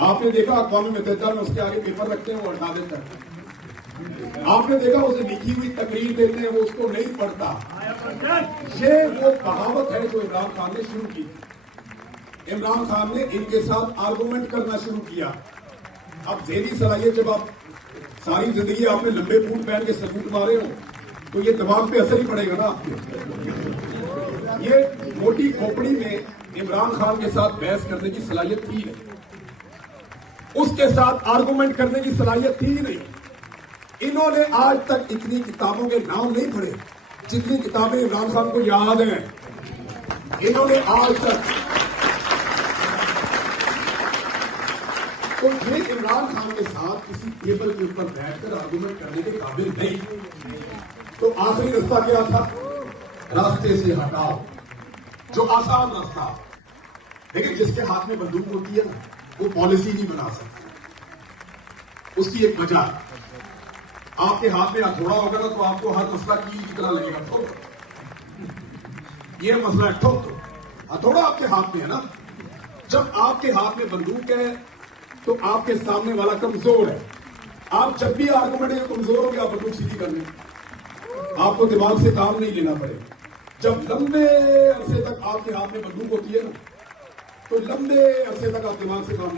आपने देखा अक़वाम मुत्तहिदा में उसके आगे पेपर रखते हैं, वो हटा देता है। आपने देखा उसे लिखी हुई तकरीर देते हैं, वो उसको नहीं पढ़ता। ये वो कहावत है जो इमरान खान ने शुरू की। इमरान खान ने इनके साथ आर्गुमेंट करना शुरू किया। अब ज़हनी सलाहियत, जब आप सारी जिंदगी आपने लंबे बूट पहन के सबूत मारे हो तो ये दिमाग पे असर ही पड़ेगा ना आपके। ये मोटी खोपड़ी में इमरान खान के साथ बहस करने की सलाहियत थी नहीं, उसके साथ आर्गुमेंट करने की सलाहियत थी नहीं। इन्होंने आज तक इतनी किताबों के नाम नहीं पढ़े जितनी किताबें इमरान खान को याद हैं। इन्होंने आज तक, तो ये इमरान खान के साथ किसी टेबल के ऊपर बैठकर आर्गुमेंट करने के काबिल नहीं। तो आखिरी रास्ता क्या था? रास्ते से हटाओ, जो आसान रास्ता। लेकिन जिसके हाथ में बंदूक होती है ना, वो पॉलिसी नहीं बना सकता। उसकी एक वजह, आपके हाथ में हथौड़ा होगा ना तो आपको हर मसला की तरह लगेगा, ठोक। ये मसला है, ठोक। हथौड़ा आपके हाथ में है ना। जब आपके हाथ में बंदूक है तो आपके सामने वाला कमजोर है। आप जब भी आर्गुमेंट में कमजोर हो गया, आप बंदूक सीधी कर लें, आपको दिमाग से काम नहीं लेना पड़ेगा। जब लंबे अरसे तक आपके हाथ में बंदूक होती है ना, तो लंबे अरसे तक आप दिमाग से काम